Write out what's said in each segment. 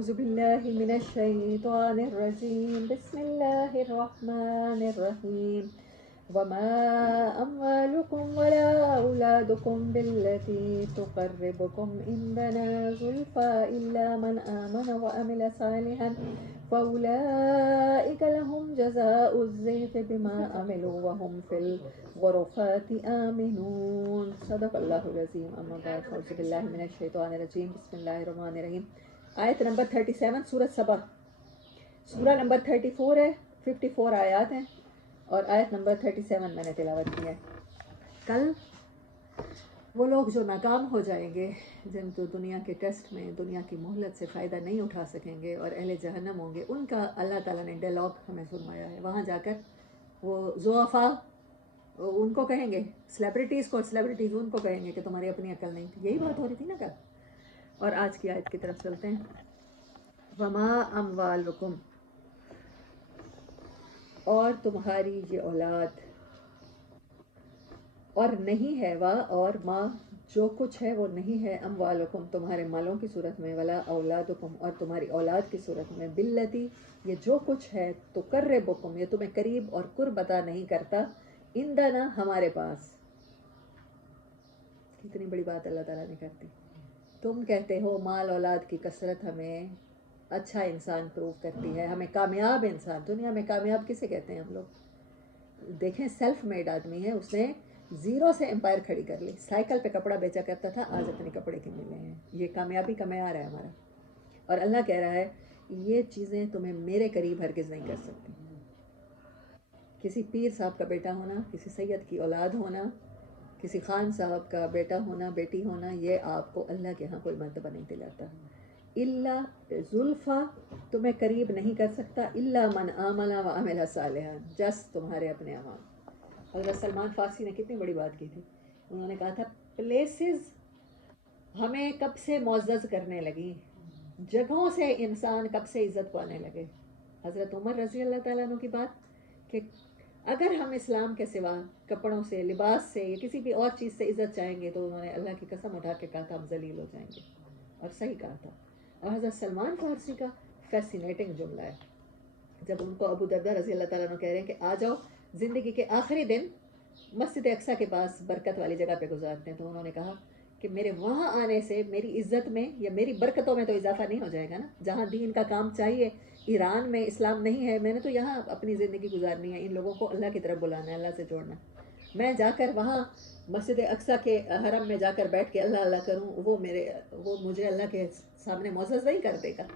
أعوذ بالله من الشيطان الرجيم بسم الله الرحمن الرحيم وما أموالكم ولا أولادكم بالتي تقربكم عندنا زلفى إلا من آمن وعمل صالحا فأولئك لهم جزاء الضعف بما عملوا وهم في الغرفات آمنون صدق الله العظيم أما بعد أعوذ بالله من الشيطان الرجيم بسم الله الرحمن الرحيم آیت نمبر 37 سورۃ سبا. سورہ نمبر 34 ہے، 54 آیات ہیں اور آیت نمبر 37 میں نے تلاوت کی ہے. کل وہ لوگ جو ناکام ہو جائیں گے، جن کو دنیا کے ٹیسٹ میں دنیا کی مہلت سے فائدہ نہیں اٹھا سکیں گے اور اہل جہنم ہوں گے، ان کا اللہ تعالیٰ نے ڈائلاگ ہمیں سنوایا ہے. وہاں جا کر وہ ضعفاء ان کو کہیں گے، سیلیبریٹیز کو، سیلیبریٹیز ان کو کہیں گے کہ تمہاری اپنی عقل نہیں تھی. یہی بات ہو رہی تھی نا کل. اور آج کی آیت کی طرف چلتے ہیں. وما اموالکم، اور تمہاری یہ اولاد، اور نہیں ہے وا اور ماں جو کچھ ہے وہ نہیں ہے، اموالکم تمہارے مالوں کی صورت میں، ولا اولادکم اور تمہاری اولاد کی صورت میں، باللتی یہ جو کچھ ہے، تقربکم یہ تمہیں قریب اور قرب عطا نہیں کرتا، عندنا ہمارے پاس. کتنی بڑی بات اللہ تعالیٰ نے کرتی. تم کہتے ہو مال اولاد کی کثرت ہمیں اچھا انسان پروو کرتی ہے، ہمیں کامیاب انسان. دنیا میں کامیاب کسے کہتے ہیں ہم لوگ؟ دیکھیں سیلف میڈ آدمی ہے، اس نے زیرو سے امپائر کھڑی کر لی. سائیکل پہ کپڑا بیچا کرتا تھا، آج اپنے کپڑے کے ملے ہیں. یہ کامیابی کا معیار ہے ہمارا. اور اللہ کہہ رہا ہے یہ چیزیں تمہیں میرے قریب ہرگز نہیں کر سکتی. کسی پیر صاحب کا بیٹا ہونا، کسی سید کی اولاد ہونا، کسی خان صاحب کا بیٹا ہونا، بیٹی ہونا، یہ آپ کو اللہ کے ہاں کوئی مرتبہ نہیں دلاتا. اللہ زلفا تمہیں قریب نہیں کر سکتا، اللہ من آمن و عمل صالحا جس تمہارے اپنے اعمال. حضرت سلمان فارسی نے کتنی بڑی بات کی تھی. انہوں نے کہا تھا پلیسز ہمیں کب سے معزز کرنے لگی، جگہوں سے انسان کب سے عزت پانے لگے. حضرت عمر رضی اللہ تعالیٰ عنہ کی بات کہ اگر ہم اسلام کے سوا کپڑوں سے، لباس سے یا کسی بھی اور چیز سے عزت چاہیں گے تو انہوں نے اللہ کی قسم اٹھا کے کہا تھا ہم ذلیل ہو جائیں گے. اور صحیح کہا تھا. اور حضرت سلمان فارسی کا فیسینیٹنگ جملہ ہے، جب ان کو ابو درداء رضی اللہ تعالیٰ عنہ کہہ رہے ہیں کہ آ جاؤ زندگی کے آخری دن مسجد اقصیٰ کے پاس برکت والی جگہ پہ گزارتے ہیں، تو انہوں نے کہا کہ میرے وہاں آنے سے میری عزت میں یا میری برکتوں میں تو اضافہ نہیں ہو جائے گا نا. جہاں دین کا کام چاہیے، ایران میں اسلام نہیں ہے، میں نے تو یہاں اپنی زندگی گزارنی ہے، ان لوگوں کو اللہ کی طرف بلانا ہے، اللہ سے جوڑنا ہے. میں جا کر وہاں مسجد اقصیٰ کے حرم میں جا کر بیٹھ کے اللہ اللہ کروں، وہ مجھے اللہ کے سامنے معزز نہیں کر دے گا.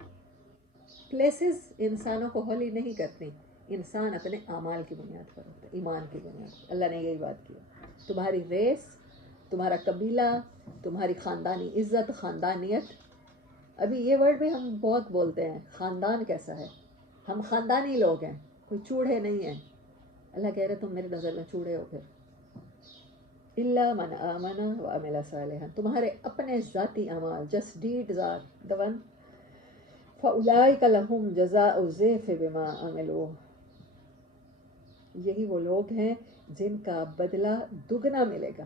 پلیسز انسانوں کو ہولی نہیں کرتی، انسان اپنے اعمال کی بنیاد پر ہوتا ہے، ایمان کی بنیاد پر. اللہ نے یہی بات کی. تمہاری ریس، تمہارا قبیلہ، تمہاری خاندانی عزت، خاندانیت. ابھی یہ ورڈ بھی ہم بہت بولتے ہیں، خاندان کیسا ہے؟ ہم خاندانی لوگ ہیں، کوئی چوڑے نہیں ہیں. اللہ کہہ رہے تم میری نظر میں چوڑے ہو. پھر اللہ من آمن و عمل صالحا تمہارے اپنے ذاتی اعمال، just deeds are the one. فَأُولَٰئِكَ لَهُمْ جَزَاءُ الضِّعْفِ بِمَا عَمِلُوا یہی وہ لوگ ہیں جن کا بدلہ دگنا ملے گا.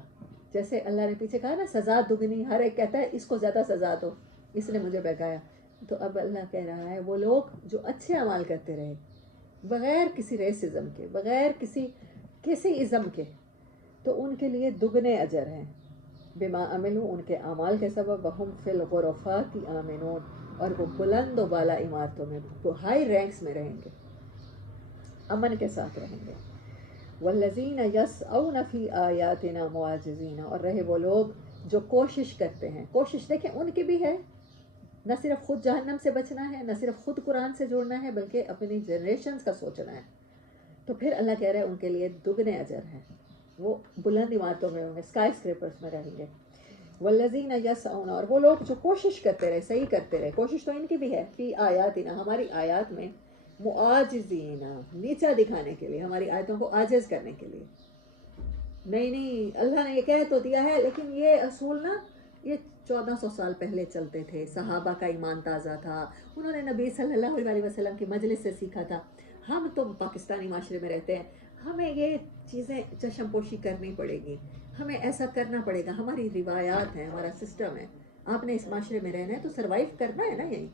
جیسے اللہ نے پیچھے کہا نا سزا دگنی، ہر ایک کہتا ہے اس کو زیادہ سزا دو، اس نے مجھے بہکایا. تو اب اللہ کہہ رہا ہے وہ لوگ جو اچھے اعمال کرتے رہے بغیر کسی ریسزم کے، بغیر کسی ازم کے، تو ان کے لیے دگنے اجر ہیں. بما عملوا ان کے اعمال کے سبب، وہم فی الغرفات آمنون اور وہ بلند و بالا عمارتوں میں، وہ ہائی رینکس میں رہیں گے، امن کے ساتھ رہیں گے. والذین یسعون فی آیاتنا معاجزین اور رہے وہ لوگ جو کوشش کرتے ہیں. کوشش دیکھیں ان کی بھی ہے، نہ صرف خود جہنم سے بچنا ہے، نہ صرف خود قرآن سے جوڑنا ہے، بلکہ اپنی جنریشنز کا سوچنا ہے. تو پھر اللہ کہہ رہے ہیں ان کے لیے دگنے اجر ہیں، وہ بلند عمارتوں میں ہوں گے، اسکائی اسکریپرز میں رہیں گے. والذین یسعون اور وہ لوگ جو کوشش کرتے رہے، صحیح کرتے رہے، کوشش تو ان کی بھی ہے، فی آیاتنا ہماری آیات میں، معاجزین نیچا دکھانے کے لیے، ہماری آیتوں کو عاجز کرنے کے لیے. نہیں اللہ نے یہ کہہ تو دیا ہے، لیکن یہ اصول نا یہ 1400 سال پہلے چلتے تھے. صحابہ کا ایمان تازہ تھا، انہوں نے نبی صلی اللہ علیہ وسلم کی مجلس سے سیکھا تھا. ہم تو پاکستانی معاشرے میں رہتے ہیں، ہمیں یہ چیزیں چشم پوشی کرنی پڑے گی، ہمیں ایسا کرنا پڑے گا، ہماری روایات ہیں، ہمارا سسٹم ہے. آپ نے اس معاشرے میں رہنا ہے تو سروائیو کرنا ہے نا. یہی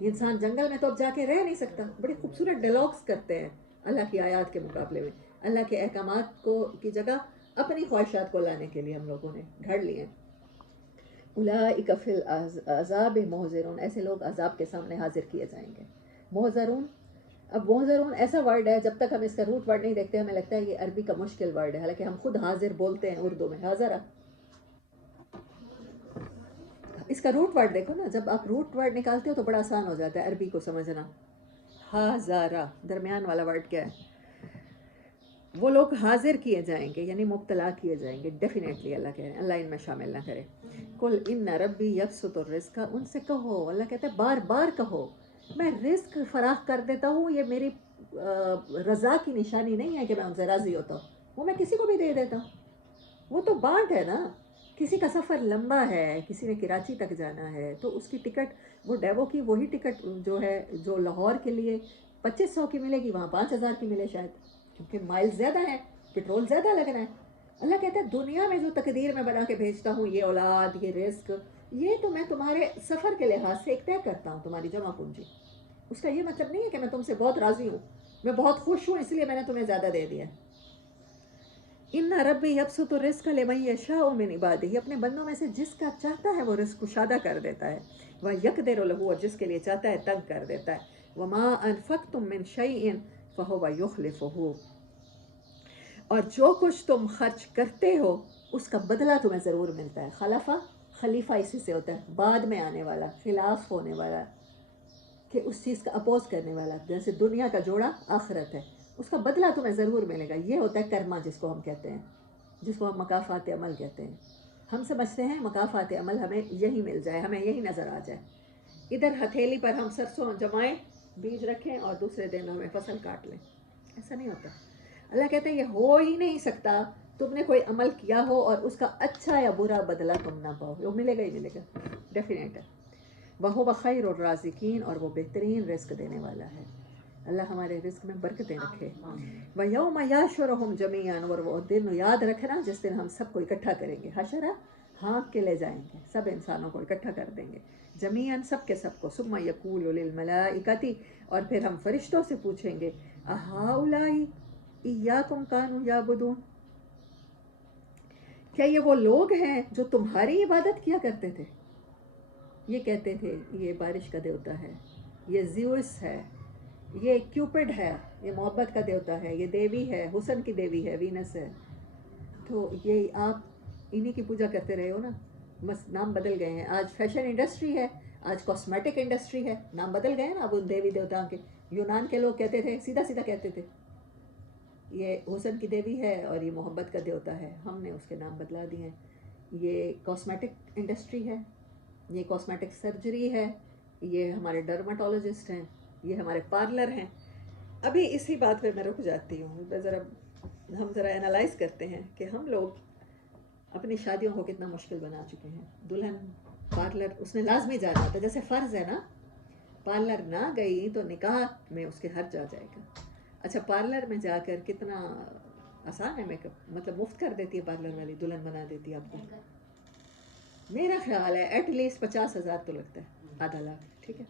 انسان جنگل میں تو اب جا کے رہ نہیں سکتا. بڑے خوبصورت ڈائلاگس کرتے ہیں اللہ کی آیات کے مقابلے میں. اللہ کے احکامات کو کی جگہ اپنی خواہشات کو لانے کے لیے ہم لوگوں نے گھڑ لیے. اولئک فی العذاب محضرون، ایسے لوگ عذاب کے سامنے حاضر کیے جائیں گے. محضرون، اب محضرون ایسا ورڈ ہے جب تک ہم اس کا روٹ ورڈ نہیں دیکھتے ہمیں لگتا ہے یہ عربی کا مشکل ورڈ ہے، حالانکہ ہم خود حاضر بولتے ہیں اردو میں. حاضرہ، اس کا روٹ ورڈ دیکھو نا، جب آپ روٹ ورڈ نکالتے ہو تو بڑا آسان ہو جاتا ہے عربی کو سمجھنا. حاضرہ، درمیان والا ورڈ کیا ہے؟ وہ لوگ حاضر کیے جائیں گے یعنی مبتلا کیے جائیں گے ڈیفینیٹلی. اللہ کہہ رہے ہیں اللہ ان میں شامل نہ کرے. کل ان ربی یبسط الرزق، ان سے کہو، اللہ کہتا ہے بار بار کہو میں رزق فراخ کر دیتا ہوں. یہ میری رضا کی نشانی نہیں ہے کہ میں ان سے راضی ہوتا ہوں، وہ میں کسی کو بھی دے دیتا ہوں. وہ تو بانٹ ہے نا. کسی کا سفر لمبا ہے، کسی نے کراچی تک جانا ہے تو اس کی ٹکٹ، وہ ڈیوو کی وہی ٹکٹ جو ہے جو لاہور کے لیے 2500 کی ملے گی وہاں 5000 کی ملے شاید، کیونکہ مائل زیادہ ہے، پٹرول زیادہ لگنا ہے. اللہ کہتا ہے دنیا میں جو تقدیر میں بنا کے بھیجتا ہوں، یہ اولاد، یہ رزق، یہ تو میں تمہارے سفر کے لحاظ سے ایک طے کرتا ہوں تمہاری جمع پونجی. اس کا یہ مطلب نہیں ہے کہ میں تم سے بہت راضی ہوں، میں بہت خوش ہوں اس لیے میں نے تمہیں زیادہ دے دیا. ان ربی یبسط الرزق لمن یشاء من عبادہ، اپنے بندوں میں سے جس کا چاہتا ہے وہ رزق کشادہ کر دیتا ہے. ویقدر له، اور جس کے لیے چاہتا ہے تنگ کر دیتا ہے. وما انفقتم من شیء فهو یخلفہ، اور جو کچھ تم خرچ کرتے ہو اس کا بدلہ تمہیں ضرور ملتا ہے. خلفہ، خلیفہ اسی سے ہوتا ہے بعد میں آنے والا، خلاف ہونے والا، کہ اس چیز کا اپوز کرنے والا. جیسے دنیا کا جوڑا آخرت ہے، اس کا بدلہ تمہیں ضرور ملے گا. یہ ہوتا ہے کرما، جس کو ہم کہتے ہیں، جس کو ہم مکافات عمل کہتے ہیں. ہم سمجھتے ہیں مکافات عمل ہمیں یہی مل جائے، ہمیں یہی نظر آ جائے. ادھر ہتھیلی پر ہم سرسوں جمائیں، بیج رکھیں اور دوسرے دن ہمیں فصل کاٹ لیں. ایسا نہیں ہوتا. اللہ کہتے ہیں یہ ہو ہی نہیں سکتا تم نے کوئی عمل کیا ہو اور اس کا اچھا یا برا بدلہ تم نہ پاؤ. وہ ملے گا ہی ملے گا، ڈیفینیٹ ہے. وَهُوَ خَيْرُ الرَّازِقِينَ، اور وہ بہترین رزق دینے والا ہے. اللہ ہمارے رزق میں برکتیں رکھے. وَيَوْمَ يَحْشُرُهُمْ جَمِيعًا، اور وہ دن یاد رکھنا جس دن ہم سب کو اکٹھا کریں گے. حشرہ، ہانک کے لے جائیں گے، سب انسانوں کو اکٹھا کر دیں گے. جمیعاً، سب کے سب کو. ثم یقول للملائکۃ، اور پھر ہم فرشتوں سے پوچھیں گے اہؤلاء ایاکم کانوا یعبدون، کیا یہ وہ لوگ ہیں جو تمہاری عبادت کیا کرتے تھے؟ یہ کہتے تھے یہ بارش کا دیوتا ہے، یہ زیوس ہے، یہ کیوپڈ ہے، یہ محبت کا دیوتا ہے، یہ دیوی ہے، حسن کی دیوی ہے، وینس ہے. تو یہ آپ انہی کی پوجا کرتے رہے ہو نا. بس نام بدل گئے ہیں. آج فیشن انڈسٹری ہے، آج کاسمیٹک انڈسٹری ہے، نام بدل گئے ہیں نا اب ان دیوی دیوتاؤں کے. یونان کے لوگ کہتے تھے، سیدھا سیدھا کہتے تھے یہ حسن کی دیوی ہے اور یہ محبت کا دیوتا ہے. ہم نے اس کے نام بدلا دیے ہیں. یہ کاسمیٹک انڈسٹری ہے، یہ کاسمیٹک سرجری ہے، یہ ہمارے ڈرماٹولوجسٹ ہیں، یہ ہمارے پارلر ہیں. ابھی اسی بات پہ میں رک جاتی ہوں. ہم ذرا انالائز کرتے ہیں کہ ہم لوگ اپنی شادیوں کو کتنا مشکل بنا چکے ہیں. دلہن پارلر اس نے لازمی جانا ہوتا ہے، جیسے فرض ہے نا، پارلر نہ گئی تو نکاح میں اس کے حرج آ جائے گا. اچھا پارلر میں جا کر کتنا آسان ہے میک اپ، مطلب مفت کر دیتی ہے پارلر والی، دلہن بنا دیتی ہے آپ کو. میرا خیال ہے ایٹ لیسٹ 50,000 تو لگتا ہے، آدھا لاکھ. ٹھیک ہے،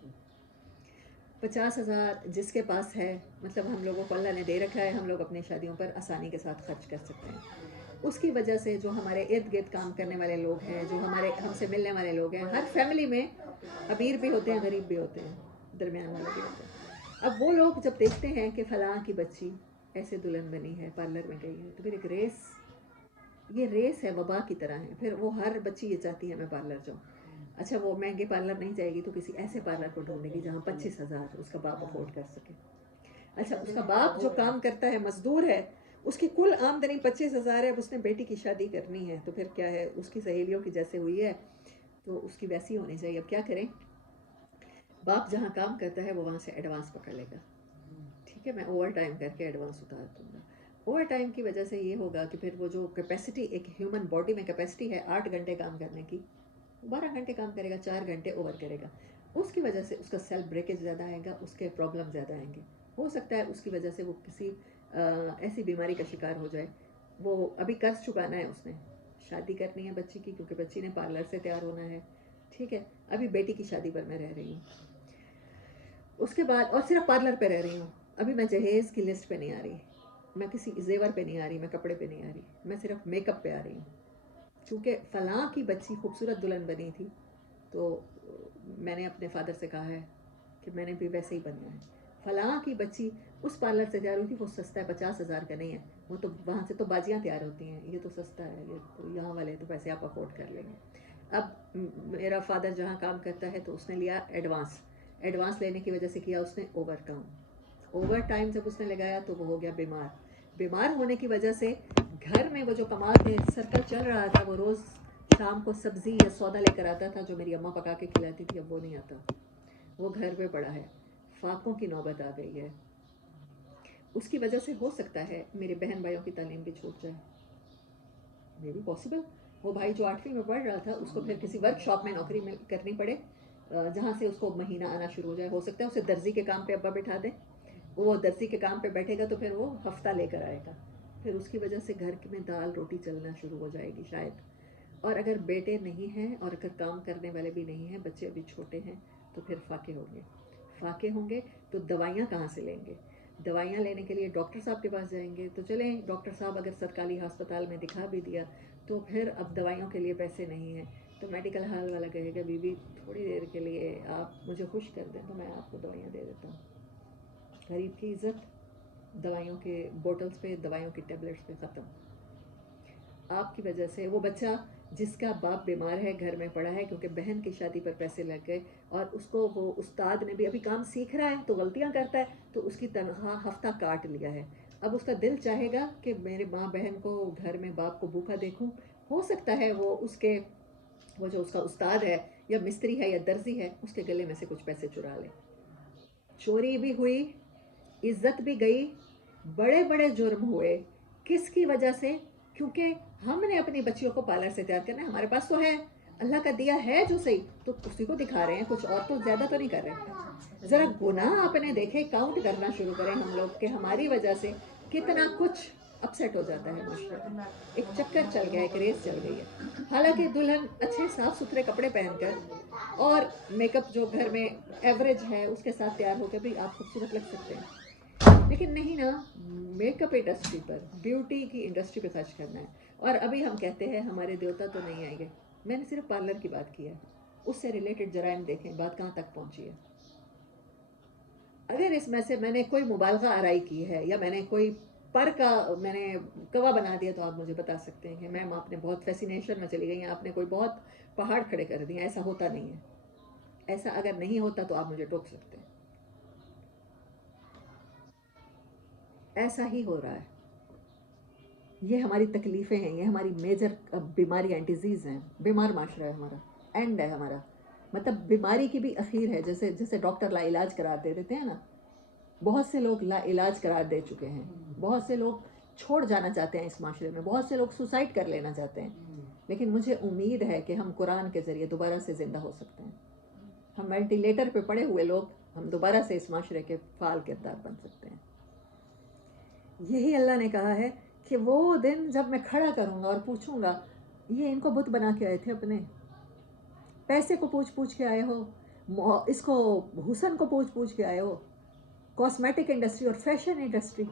50,000 جس کے پاس ہے، مطلب ہم لوگوں کو اللہ نے دے رکھا ہے، ہم لوگ اپنی شادیوں پر آسانی کے ساتھ خرچ کر سکتے ہیں. اس کی وجہ سے جو ہمارے ارد گرد کام کرنے والے لوگ ہیں، جو ہم سے ملنے والے لوگ ہیں، ہر فیملی میں امیر بھی ہوتے ہیں، غریب بھی ہوتے ہیں، درمیان والے بھی ہوتے ہیں. اب وہ لوگ جب دیکھتے ہیں کہ فلاں کی بچی ایسے دلہن بنی ہے، پارلر میں گئی ہے، تو پھر ایک یہ ریس ہے، وبا کی طرح ہے. پھر وہ ہر بچی یہ چاہتی ہے میں پارلر جاؤں. اچھا وہ مہنگے پارلر نہیں جائے گی تو کسی ایسے پارلر کو ڈھونڈے گی جہاں 25,000 اس کا باپ افورڈ کر سکے. اچھا اس کا باپ جو کام کرتا ہے، مزدور ہے، اس کی کل آمدنی 25,000 ہے. اب اس نے بیٹی کی شادی کرنی ہے تو پھر کیا ہے، اس کی سہیلیوں کی جیسے ہوئی ہے تو اس کی ویسی ہونی چاہیے. اب کیا کریں، باپ جہاں کام کرتا ہے وہ وہاں سے ایڈوانس پکڑ لے گا. ٹھیک ہے، میں اوور ٹائم کر کے ایڈوانس اتار دوں گا. اوور ٹائم کی وجہ سے یہ ہوگا کہ پھر وہ جو کیپیسٹی ایک ہیومن باڈی میں کیپیسٹی ہے 8 گھنٹے کام کرنے کی، 12 گھنٹے کام کرے گا، 4 گھنٹے اوور کرے گا. اس کی وجہ سے اس کا سیلف بریکیج زیادہ آئے گا، اس کے پرابلم زیادہ آئیں گے. ہو سکتا ہے اس کی وجہ سے وہ کسی ایسی بیماری کا شکار ہو جائے. وہ ابھی قرض چکانا ہے، اس نے شادی کرنی ہے بچی کی، کیونکہ بچی نے پارلر سے تیار ہونا ہے. ٹھیک ہے، ابھی بیٹی کی شادی پر میں رہ رہی ہوں. اس کے بعد اور صرف پارلر پہ رہ رہی ہوں. ابھی میں جہیز کی لسٹ پہ نہیں آ رہی, میں کسی زیور پہ نہیں آ رہی, میں کپڑے پہ نہیں آ رہی, میں صرف میک اپ پہ آ رہی ہوں. چونکہ فلاں کی بچی خوبصورت دلہن بنی تھی تو میں نے اپنے فادر سے کہا ہے کہ میں نے بھی ویسے ہی بننا ہے. فلاں کی بچی اس پارلر سے تیار ہوئی تھی, وہ سستا ہے, 50,000 کا نہیں ہے, وہ تو وہاں سے تو باجیاں تیار ہوتی ہیں, یہ تو سستا ہے, یہ تو یہاں والے تو پیسے آپ افورڈ کر لیں گے. اب میرا فادر جہاں کام کرتا ہے تو اس نے لیا ایڈوانس لینے کی وجہ سے کیا اس نے اوور ٹائم جب اس نے لگایا تو وہ ہو گیا بیمار ہونے کی وجہ سے گھر میں وہ جو کمال سرکل چل رہا تھا, وہ روز شام کو سبزی یا سودا لے کر آتا تھا جو میری اماں پکا کے کھلاتی تھی, اب وہ نہیں آتا, وہ گھر پہ پڑا ہے. فاقوں کی نوبت آ گئی ہے. اس کی وجہ سے ہو سکتا ہے میرے بہن بھائیوں کی تعلیم بھی چھوٹ جائے, مے بی پاسبل. وہ بھائی جو 8ویں میں پڑھ رہا تھا اس کو پھر کسی ورک شاپ میں نوکری کرنی پڑے جہاں سے اس کو مہینہ آنا شروع ہو جائے. ہو سکتا ہے اسے درزی کے کام پہ ابا بٹھا دیں, وہ درزی کے کام پہ بیٹھے گا تو پھر وہ ہفتہ لے کر آئے گا, پھر اس کی وجہ سے گھر میں دال روٹی چلنا شروع ہو جائے گی شاید. اور اگر بیٹے نہیں ہیں اور اگر کام کرنے والے بھی نہیں ہیں, بچے ابھی چھوٹے ہیں, تو پھر فاقے ہوں گے تو دوائیاں کہاں سے لیں گے؟ دوائیاں لینے کے لیے ڈاکٹر صاحب کے پاس جائیں گے, تو چلیں ڈاکٹر صاحب اگر سرکاری ہسپتال میں دکھا بھی دیا تو پھر اب دوائیوں کے لیے پیسے نہیں ہیں, تو میڈیکل ہال والا کہے گا بی بی تھوڑی دیر کے لیے آپ مجھے خوش کر دیں تو میں آپ کو دوائیاں دے دیتا ہوں. غریب کی عزت دوائیوں کے بوٹلز پہ, دوائیوں کی ٹیبلٹس پہ ختم. آپ کی وجہ سے وہ بچہ جس کا باپ بیمار ہے گھر میں پڑا ہے کیونکہ بہن کی شادی پر پیسے لگ گئے, اور اس کو وہ استاد نے بھی ابھی کام سیکھ رہا ہے تو غلطیاں کرتا ہے, تو اس کی تنخواہ ہفتہ کاٹ لیا ہے. اب اس کا دل چاہے گا کہ میرے ماں بہن کو گھر میں باپ کو بھوکا دیکھوں. ہو سکتا ہے وہ جو اس کا استاد ہے یا مستری ہے یا درزی ہے, اس کے گلے میں سے کچھ پیسے چرا لے. چوری بھی ہوئی, عزت بھی گئی, بڑے بڑے جرم ہوئے. کس کی وجہ سے؟ کیونکہ ہم نے اپنی بچیوں کو پارلر سے تیار کرنا ہے. ہمارے پاس تو ہے, اللہ کا دیا ہے جو صحیح, تو اسی کو دکھا رہے ہیں, کچھ اور تو زیادہ تو نہیں کر رہے. ذرا گناہ اپنے دیکھے, کاؤنٹ کرنا شروع کریں ہم لوگ کہ ہماری وجہ سے کتنا کچھ اپسیٹ ہو جاتا ہے معاشرے میں. ایک چکر چل گیا, ایک ریس چل گئی ہے. حالانکہ دلہن اچھے صاف ستھرے کپڑے پہن کر اور میک اپ جو گھر میں ایوریج ہے اس کے ساتھ تیار ہو کے بھی آپ خوبصورت لگ سکتے ہیں. لیکن نہیں نا, میک اپ انڈسٹری پر, بیوٹی کی انڈسٹری پہ خرچ کرنا ہے. اور ابھی ہم کہتے ہیں ہمارے دیوتا تو نہیں آئیں گے. میں نے صرف پارلر کی بات کی ہے, اس سے ریلیٹڈ جرائم دیکھیں بات کہاں تک پہنچی ہے. اگر اس میں سے میں نے کوئی مبالغہ آرائی کی ہے یا میں نے کوئی میں نے کوا بنا دیا تو آپ مجھے بتا سکتے ہیں کہ میم آپ نے بہت فیسینیشن میں چلی گئی ہیں, آپ نے کوئی بہت پہاڑ کھڑے کر دیے. ایسا ہوتا نہیں ہے. ایسا اگر نہیں ہوتا تو آپ مجھے ٹوک سکتے ہیں. ایسا ہی ہو رہا ہے. یہ ہماری تکلیفیں ہیں, یہ ہماری میجر بیماری ہیں, ڈیزیز ہیں. بیمار معاشرہ ہے ہمارا, اینڈ ہے ہمارا. مطلب بیماری کی بھی اخیر ہے, جیسے ڈاکٹر لا علاج قرار دے دیتے ہیں نا. بہت سے لوگ لا علاج قرار دے چکے ہیں, بہت سے لوگ چھوڑ جانا چاہتے ہیں اس معاشرے میں, بہت سے لوگ سوسائڈ کر لینا چاہتے ہیں. لیکن مجھے امید ہے کہ ہم قرآن کے ذریعے دوبارہ سے زندہ ہو سکتے ہیں. ہم وینٹیلیٹر پہ پڑے ہوئے لوگ, ہم دوبارہ سے اس معاشرے کے فعال کردار بن سکتے ہیں. یہی اللہ نے کہا ہے کہ وہ دن جب میں کھڑا کروں گا اور پوچھوں گا, یہ ان کو بت بنا کے آئے تھے, اپنے پیسے کو پوچھ کے آئے ہو, اس کو حسن کو پوچھ کے آئے ہو. کاسمیٹک انڈسٹری اور فیشن انڈسٹری,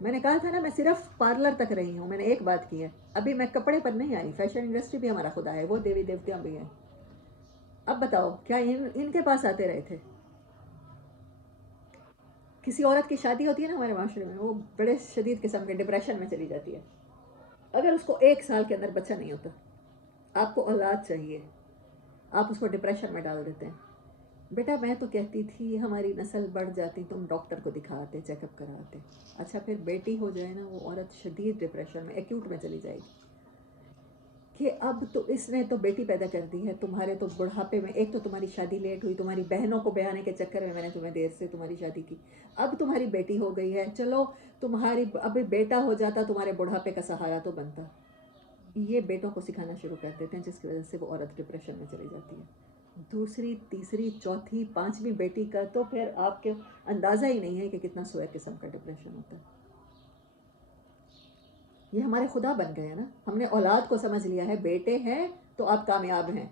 میں نے کہا تھا نا میں صرف پارلر تک رہی ہوں, میں نے ایک بات کی ہے, ابھی میں کپڑے پر نہیں آئی. فیشن انڈسٹری بھی ہمارا خدا ہے, وہ دیوی دیوتیاں بھی ہیں. اب بتاؤ کیا ان کے پاس آتے رہے تھے؟ کسی عورت کی شادی ہوتی ہے نا ہمارے معاشرے میں, وہ بڑے شدید قسم کے ڈپریشن میں چلی جاتی ہے. اگر اس کو 1 سال کے اندر بچہ نہیں ہوتا, آپ کو اولاد چاہیے, آپ اس کو ڈپریشن میں ڈال دیتے ہیں. بیٹا میں تو کہتی تھی ہماری نسل بڑھ جاتی, تم ڈاکٹر کو دکھاتے, چیک اپ کراتے. اچھا پھر بیٹی ہو جائے نا, وہ عورت شدید ڈپریشن میں, ایکیوٹ میں چلی جائے گی کہ اب تو اس نے تو بیٹی پیدا کر دی ہے, تمہارے تو بڑھاپے میں, ایک تو تمہاری شادی لیٹ ہوئی, تمہاری بہنوں کو بیانے کے چکر میں نے تمہیں دیر سے تمہاری شادی کی, اب تمہاری بیٹی ہو گئی ہے, چلو تمہاری ابھی بیٹا ہو جاتا تمہارے بڑھاپے کا سہارا تو بنتا. یہ بیٹوں کو سکھانا شروع کر دیتے ہیں, جس کی وجہ سے وہ عورت ڈپریشن میں چلی جاتی ہے. دوسری, تیسری, چوتھی, 5ویں بیٹی کا تو پھر آپ کے اندازہ ہی نہیں ہے کہ کتنا سوئر قسم کا ڈپریشن ہوتا ہے. یہ ہمارے خدا بن گئے ہیں نا. ہم نے اولاد کو سمجھ لیا ہے, بیٹے ہیں تو آپ کامیاب ہیں,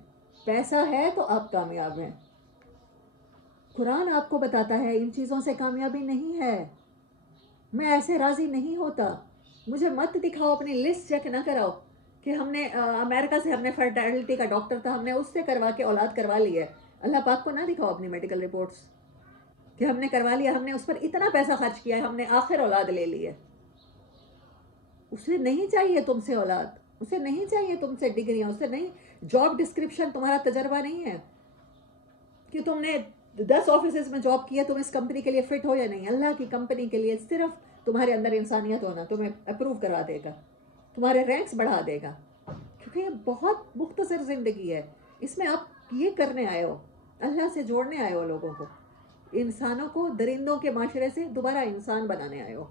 پیسہ ہے تو آپ کامیاب ہیں. قرآن آپ کو بتاتا ہے ان چیزوں سے کامیابی نہیں ہے. میں ایسے راضی نہیں ہوتا. مجھے مت دکھاؤ، اپنی لسٹ چیک نہ کراؤ کہ ہم نے امریکہ سے ہم نے فرٹیلٹی کا ڈاکٹر تھا، ہم نے اس سے کروا کے اولاد کروا لی ہے. اللہ پاک کو نہ دکھاؤ اپنی میڈیکل رپورٹس کہ ہم نے کروا لیا، ہم نے اس پر اتنا پیسہ خرچ کیا ہے، ہم نے آخر اولاد لے لی ہے. اسے نہیں چاہیے تم سے اولاد، اسے نہیں چاہیے تم سے ڈگریاں، اسے نہیں. جاب ڈسکرپشن تمہارا تجربہ نہیں ہے کہ تم نے 10 آفیسز میں جاب کیا، تم اس کمپنی کے لیے فٹ ہو یا نہیں. اللہ کی کمپنی کے لیے صرف تمہارے اندر انسانیت ہونا تمہیں اپروو کرا دے گا، تمہارے رینکس بڑھا دے گا. کیونکہ یہ بہت مختصر زندگی ہے، اس میں آپ یہ کرنے آئے ہو، اللہ سے جوڑنے آئے ہو، لوگوں کو، انسانوں کو درندوں کے معاشرے سے دوبارہ انسان بنانے آئے ہو.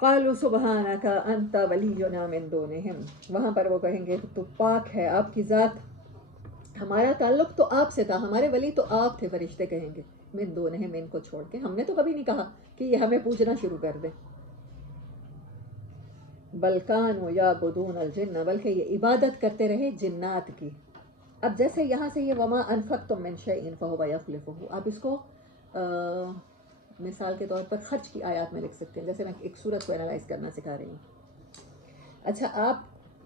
قالوا سبحانک انت ولینا من دونہم، وہاں پر وہ کہیں گے تو پاک ہے آپ کی ذات، ہمارا تعلق تو آپ سے تھا، ہمارے ولی تو آپ تھے. فرشتے کہیں گے من دونہم، ان کو چھوڑ کے. ہم نے تو کبھی نہیں کہا کہ یہ ہمیں پوجنا شروع کر دیں. بل کانوا یعبدون الجن، بلکہ یہ عبادت کرتے رہے جنات کی. اب جیسے یہاں سے یہ وما انفقتم من شیء فہو یخلفہ، آپ اس کو مثال کے طور پر خرچ کی آیات میں لکھ سکتے ہیں. جیسے میں ایک صورت کو انالائز کرنا سکھا رہی ہوں. اچھا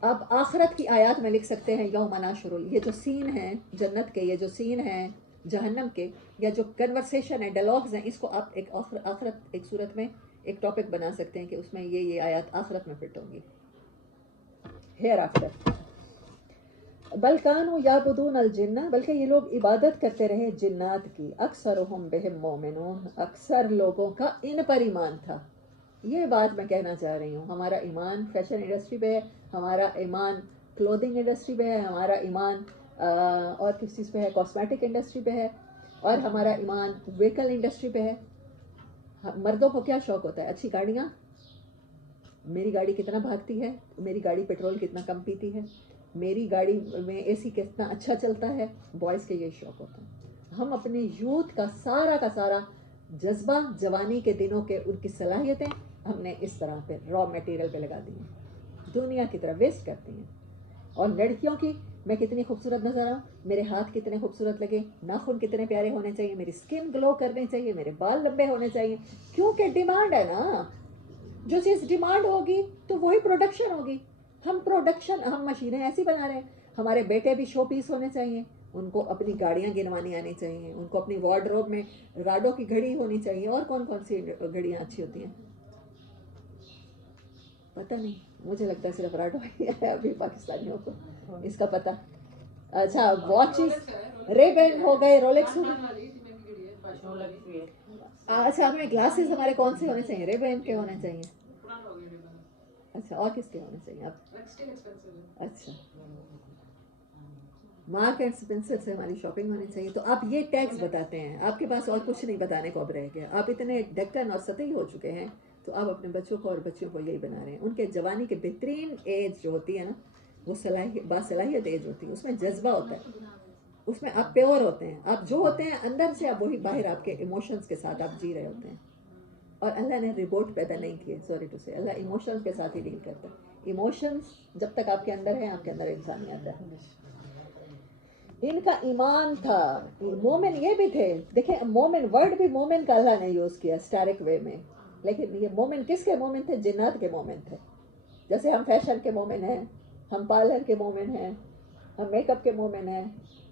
آپ آخرت کی آیات میں لکھ سکتے ہیں یوم نحشر، یہ جو سین ہیں جنت کے، یہ جو سین ہیں جہنم کے، یا جو کنورسیشن ہے، ڈائلاگز ہیں، اس کو آپ ایک آخرت ایک صورت میں ایک ٹاپک بنا سکتے ہیں کہ اس میں یہ آیات آخرت میں فٹ ہوں گی. Hair after. بل کانوا یعبدون الجن، بلکہ یہ لوگ عبادت کرتے رہے جنات کی. اکثرہم بہم مومنون، اکثر لوگوں کا ان پر ایمان تھا. یہ بات میں کہنا چاہ رہی ہوں، ہمارا ایمان فیشن انڈسٹری پہ ہے، ہمارا ایمان کلودنگ انڈسٹری پہ ہے، ہمارا ایمان اور کس چیز پہ ہے، کاسمیٹک انڈسٹری پہ ہے، اور ہمارا ایمان ویکل انڈسٹری پہ ہے. مردوں کو کیا شوق ہوتا ہے؟ اچھی گاڑیاں، میری گاڑی کتنا بھاگتی ہے، میری گاڑی پیٹرول کتنا کم پیتی ہے، میری گاڑی میں اے سی کتنا اچھا چلتا ہے. بوائز کے یہ شوق ہوتا ہے. ہم اپنے یوتھ کا سارا جذبہ، جوانی کے دنوں کے ان کی صلاحیتیں ہم نے اس طرح پہ را میٹیریل پہ لگا دی ہیں، دنیا کی طرف ویسٹ کرتی ہیں. اور لڑکیوں کی، میں کتنی خوبصورت نظر آؤں، میرے ہاتھ کتنے خوبصورت لگے، ناخن کتنے پیارے ہونے چاہیے، میری اسکن گلو کرنی چاہیے، میرے بال لمبے ہونے چاہیے. کیونکہ ڈیمانڈ ہے نا، جو چیز ڈیمانڈ ہوگی تو وہی پروڈکشن ہوگی. ہم مشینیں ایسی بنا رہے ہیں. ہمارے بیٹے بھی شو پیس ہونے چاہیے، ان کو اپنی گاڑیاں گنوانی آنی چاہیے، ان کو اپنی وارڈروب میں راڈو کی گھڑی ہونی چاہیے. اور کون سی گھڑیاں اچھی ہوتی ہیں پتہ نہیں، مجھے لگتا ہے صرف راڈو ہی ہے ابھی پاکستانیوں کو اس کا پتہ. اچھا واچز، رے بین ہو گئے، رولیکس ہو گئے. اچھا ہمیں گلاسز ہمارے کون سے ہونے چاہیے؟ رے بین کے ہونے چاہیے. اچھا اور کس کے ہونے چاہیے آپ؟ اچھا مارک اینڈ اسپینسر سے ہماری شاپنگ ہونی چاہیے. تو آپ یہ ٹیگس بتاتے ہیں، آپ کے پاس اور کچھ نہیں بتانے کو اب رہ گیا. آپ اتنے ڈھکن اور سطحی ہو چکے ہیں، تو آپ اپنے بچوں کو اور بچیوں کو یہی بنا رہے ہیں. ان کے جوانی کے بہترین ایج جو ہوتی ہے نا، وہ باصلاحیت ایج ہوتی ہے، اس میں جذبہ ہوتا ہے، اس میں آپ پیور ہوتے ہیں، آپ جو ہوتے ہیں اندر سے آپ وہی باہر آپ کے ایموشنز کے ساتھ آپ جی رہے ہوتے ہیں. اور اللہ نے روبوٹ پیدا نہیں کیے، سوری ٹو سے، اللہ ایموشنز کے ساتھ ہی ڈیل کرتا ہے. ایموشنز جب تک آپ کے اندر ہیں، آپ کے اندر انسانیت ہے. ان کا ایمان تھا. مومن یہ بھی تھے. دیکھیں مومن ورڈ بھی مومن کا اللہ نے یوز کیا اسٹیرک وے میں، لیکن یہ مومن کس کے مومن تھے؟ جنات کے مومن تھے. جیسے ہم فیشن کے مومن ہیں، ہم پارلر کے مومن ہیں، ہم میک اپ کے مومن ہیں.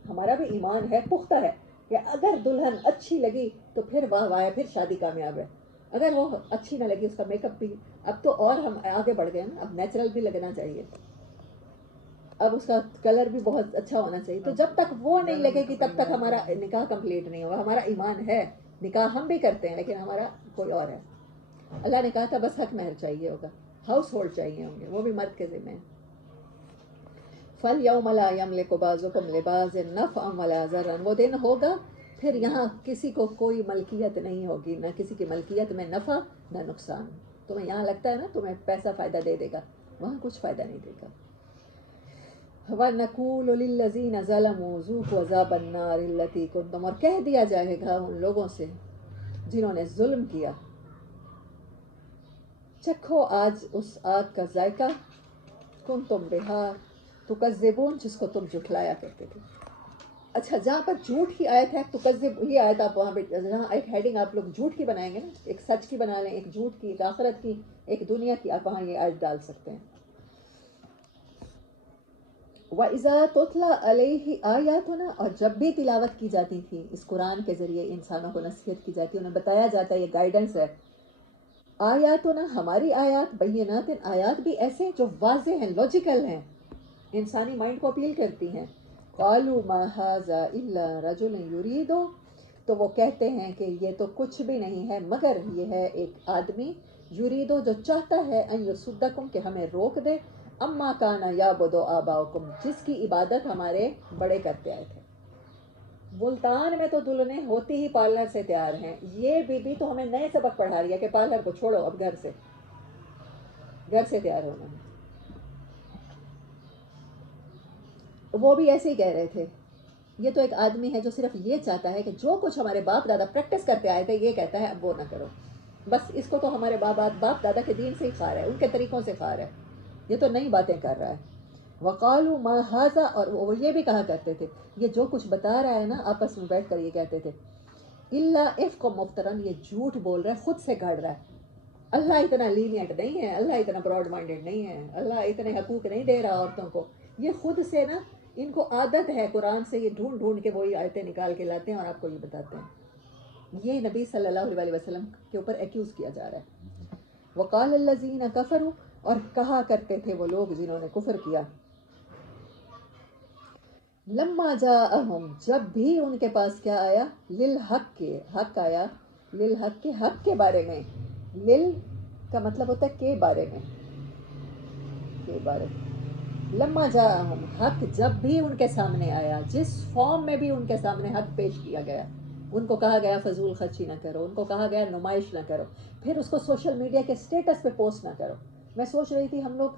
ہمارا بھی ایمان ہے، پختہ ہے کہ اگر دلہن اچھی لگی تو پھر واہ واہ، پھر شادی کامیاب ہے. اگر وہ اچھی نہ لگی، اس کا میک اپ بھی، اب تو اور ہم آگے بڑھ گئے نا، اب نیچرل بھی لگنا چاہیے، اب اس کا کلر بھی بہت اچھا ہونا چاہیے. تو جب تک وہ نہیں لگے گی تب تک ہمارا نکاح کمپلیٹ نہیں ہوگا. ہمارا ایمان ہے، نکاح ہم بھی کرتے ہیں، لیکن ہمارا کوئی اور ہے. اللہ نے کہا تھا بس حق مہر چاہیے ہوگا، ہاؤس ہولڈ چاہیے ہوں گے، وہ بھی مرد کے ذمہ ہیں. فَالْيَوْمَ لَا يَمْلِكُ بَعْضُكُمْ لِبَعْضٍ نَفْعًا وَلَا ضَرًّا، وہ دن ہوگا پھر یہاں کسی کو کوئی ملکیت نہیں ہوگی، نہ کسی کی ملکیت میں نفع نہ نقصان. تمہیں یہاں لگتا ہے نا تمہیں پیسہ فائدہ دے دے گا، وہاں کچھ فائدہ نہیں دے گا. وَنَقُولُ لِلَّذِينَ ظَلَمُوا ذُوقُوا عَذَابَ النَّارِ الَّتِي كُنتُمْ، اور کہہ دیا جائے گا ان لوگوں سے جنہوں نے ظلم کیا، چکھو آج اس آگ کا ذائقہ، کنتم بہا تکذبون، جس کو تم جھٹلایا کرتے تھے. اچھا جہاں پر جھوٹ کی آیت ہے تو کذب یہ آیت آپ وہاں پہ جہاں ایک ہیڈنگ آپ لوگ جھوٹ کی بنائیں گے نا, ایک سچ کی بنا لیں, ایک جھوٹ کی, ایک آخرت کی, ایک دنیا کی, آپ وہاں یہ آیت ڈال سکتے ہیں. وَإِذَا تُتْلَى عَلَيْهِ آيَاتُنَا, اور جب بھی تلاوت کی جاتی تھی اس قرآن کے ذریعے انسانوں کو نصیحت کی جاتی ہے, انہیں بتایا جاتا ہے, یہ گائیڈنس ہے. آیاتنا ہماری آیات, بینات آیات بھی ایسے جو واضح ہیں, لاجیکل ہیں, انسانی مائنڈ کو اپیل کرتی ہیں. قالوا ما هذا الا رجل يريد, تو وہ کہتے ہیں کہ یہ تو کچھ بھی نہیں ہے مگر یہ ہے ایک آدمی, یریدو جو چاہتا ہے, ان یصدکم کہ ہمیں روک دے, اما کانا یعبد آباؤکم جس کی عبادت ہمارے بڑے کرتے آئے تھے. ملتان میں تو دلہنیں ہوتی ہی پارلر سے تیار ہیں, یہ بی بی تو ہمیں نئے سبق پڑھا رہی ہے کہ پارلر کو چھوڑو, اب گھر سے تیار ہونا ہے. وہ بھی ایسے ہی کہہ رہے تھے, یہ تو ایک آدمی ہے جو صرف یہ چاہتا ہے کہ جو کچھ ہمارے باپ دادا پریکٹس کرتے آئے تھے یہ کہتا ہے اب وہ نہ کرو, بس اس کو تو ہمارے باپ دادا کے دین سے ہی کھا رہا ہے, ان کے طریقوں سے کھا رہا ہے, یہ تو نئی باتیں کر رہا ہے. وقالوا ما هذا, اور وہ یہ بھی کہا کرتے تھے, یہ جو کچھ بتا رہا ہے نا, آپس میں بیٹھ کر یہ کہتے تھے, الا افک مفترن, یہ جھوٹ بول رہا ہے, خود سے گڑ رہا ہے. اللہ اتنا لینیٹ نہیں ہے, اللہ اتنا براڈ مائنڈیڈ نہیں ہے, اللہ اتنے حقوق نہیں دے رہا عورتوں کو. یہ خود سے نا, ان کو عادت ہے قرآن سے یہ ڈھونڈ ڈھونڈ کے وہی آیتیں نکال کے لاتے ہیں اور آپ کو یہ بتاتے ہیں. یہ نبی صلی اللہ علیہ وسلم کے اوپر ایکیوز کیا جا رہا ہے. وقال الذین کفروا, اور کہا کرتے تھے وہ لوگ جنہوں نے کفر کیا, لما جاءہم, جب بھی ان کے پاس کیا آیا, للحق کے, حق آیا, للحق کے, حق کے بارے میں. لل کا مطلب ہوتا ہے کے بارے میں, کے بارے میں. لما جاءہم, حق جب بھی ان کے سامنے آیا, جس فارم میں بھی ان کے سامنے حق پیش کیا گیا, ان کو کہا گیا فضول خرچی نہ کرو, ان کو کہا گیا نمائش نہ کرو, پھر اس کو سوشل میڈیا کے سٹیٹس پہ پوسٹ نہ کرو. میں سوچ رہی تھی, ہم لوگ,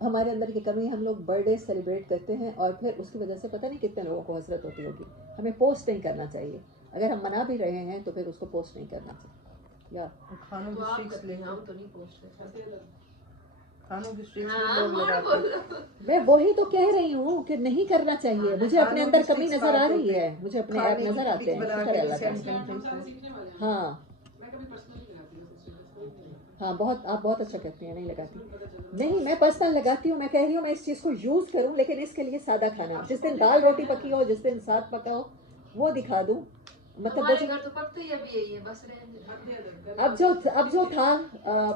ہمارے اندر کی کمی, ہم لوگ برتھ ڈے سیلیبریٹ کرتے ہیں اور پھر اس کی وجہ سے پتہ نہیں کتنے لوگوں کو حسرت ہوتی ہوگی. ہمیں پوسٹ نہیں کرنا چاہیے, اگر ہم منا بھی رہے ہیں تو پھر اس کو پوسٹ نہیں کرنا چاہیے. یا کھانوں کی اسٹریکس لے, ہم تو نہیں پوسٹ کرتے, کھانوں کی اسٹریکس لوگ لگاتے. میں وہی تو کہہ رہی ہوں کہ نہیں کرنا چاہیے. مجھے اپنے اندر کمی نظر آ رہی ہے, مجھے اپنے ایپ نظر آتے ہیں, شکر اللہ کا. ہاں ہاں, بہت, آپ بہت اچھا کہتے ہیں, نہیں لگاتی. نہیں, میں پرسنل لگاتی ہوں, میں کہہ رہی ہوں میں اس چیز کو یوز کروں, لیکن اس کے لیے سادہ کھانا, جس دن دال روٹی پکی ہو, جس دن ساتھ پکا ہو, وہ دکھا دوں. مطلب اب جو تھا,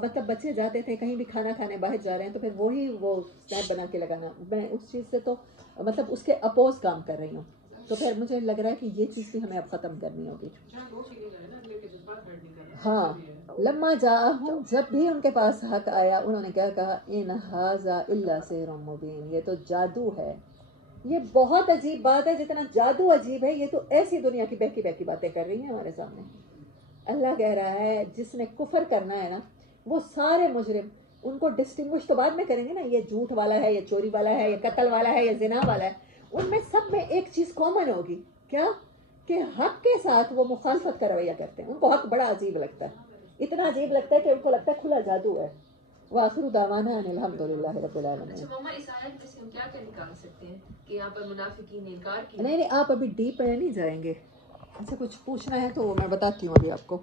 مطلب بچے جاتے تھے کہیں بھی کھانا کھانے باہر جا رہے ہیں تو پھر وہی وہ اسنیپ بنا کے لگانا, میں اس چیز سے تو مطلب اس کے اپوز کام کر رہی ہوں. تو پھر مجھے لگ رہا ہے کہ یہ چیز بھی ہمیں اب ختم کرنی ہوگی. ہاں, لما جاءہم, جب بھی ان کے پاس حق آیا, انہوں نے کیا کہا, ان ھذا الا سحر مبین, یہ تو جادو ہے. یہ بہت عجیب بات ہے, جتنا جادو عجیب ہے, یہ تو ایسی دنیا کی بہکی بہکی باتیں کر رہی ہیں ہمارے سامنے. اللہ کہہ رہا ہے جس نے کفر کرنا ہے نا, وہ سارے مجرم, ان کو ڈسٹنگوش تو بعد میں کریں گے نا, یہ جھوٹ والا ہے, یہ چوری والا ہے, یہ قتل والا ہے, یہ زنا والا ہے. ان میں سب میں ایک چیز کامن ہوگی, کیا, کہ حق کے ساتھ وہ مخالفت کا رویہ کرتے ہیں. ان کو حق بڑا عجیب لگتا ہے, اتنا عجیب لگتا ہے کہ ان کو لگتا ہے کھلا جادو ہے. وآخر دعوانا ان الحمد للہ رب العالمین. اچھا ماما, اس آیت میں سے ہم کیا کیا نکال سکتے ہیں کہ یہاں پر منافقین نے انکار کیا؟ نہیں, آپ ابھی ڈیپ میں نہیں جائیں گے. اچھا, کچھ پوچھنا ہے تو میں بتاتی ہوں ابھی آپ کو.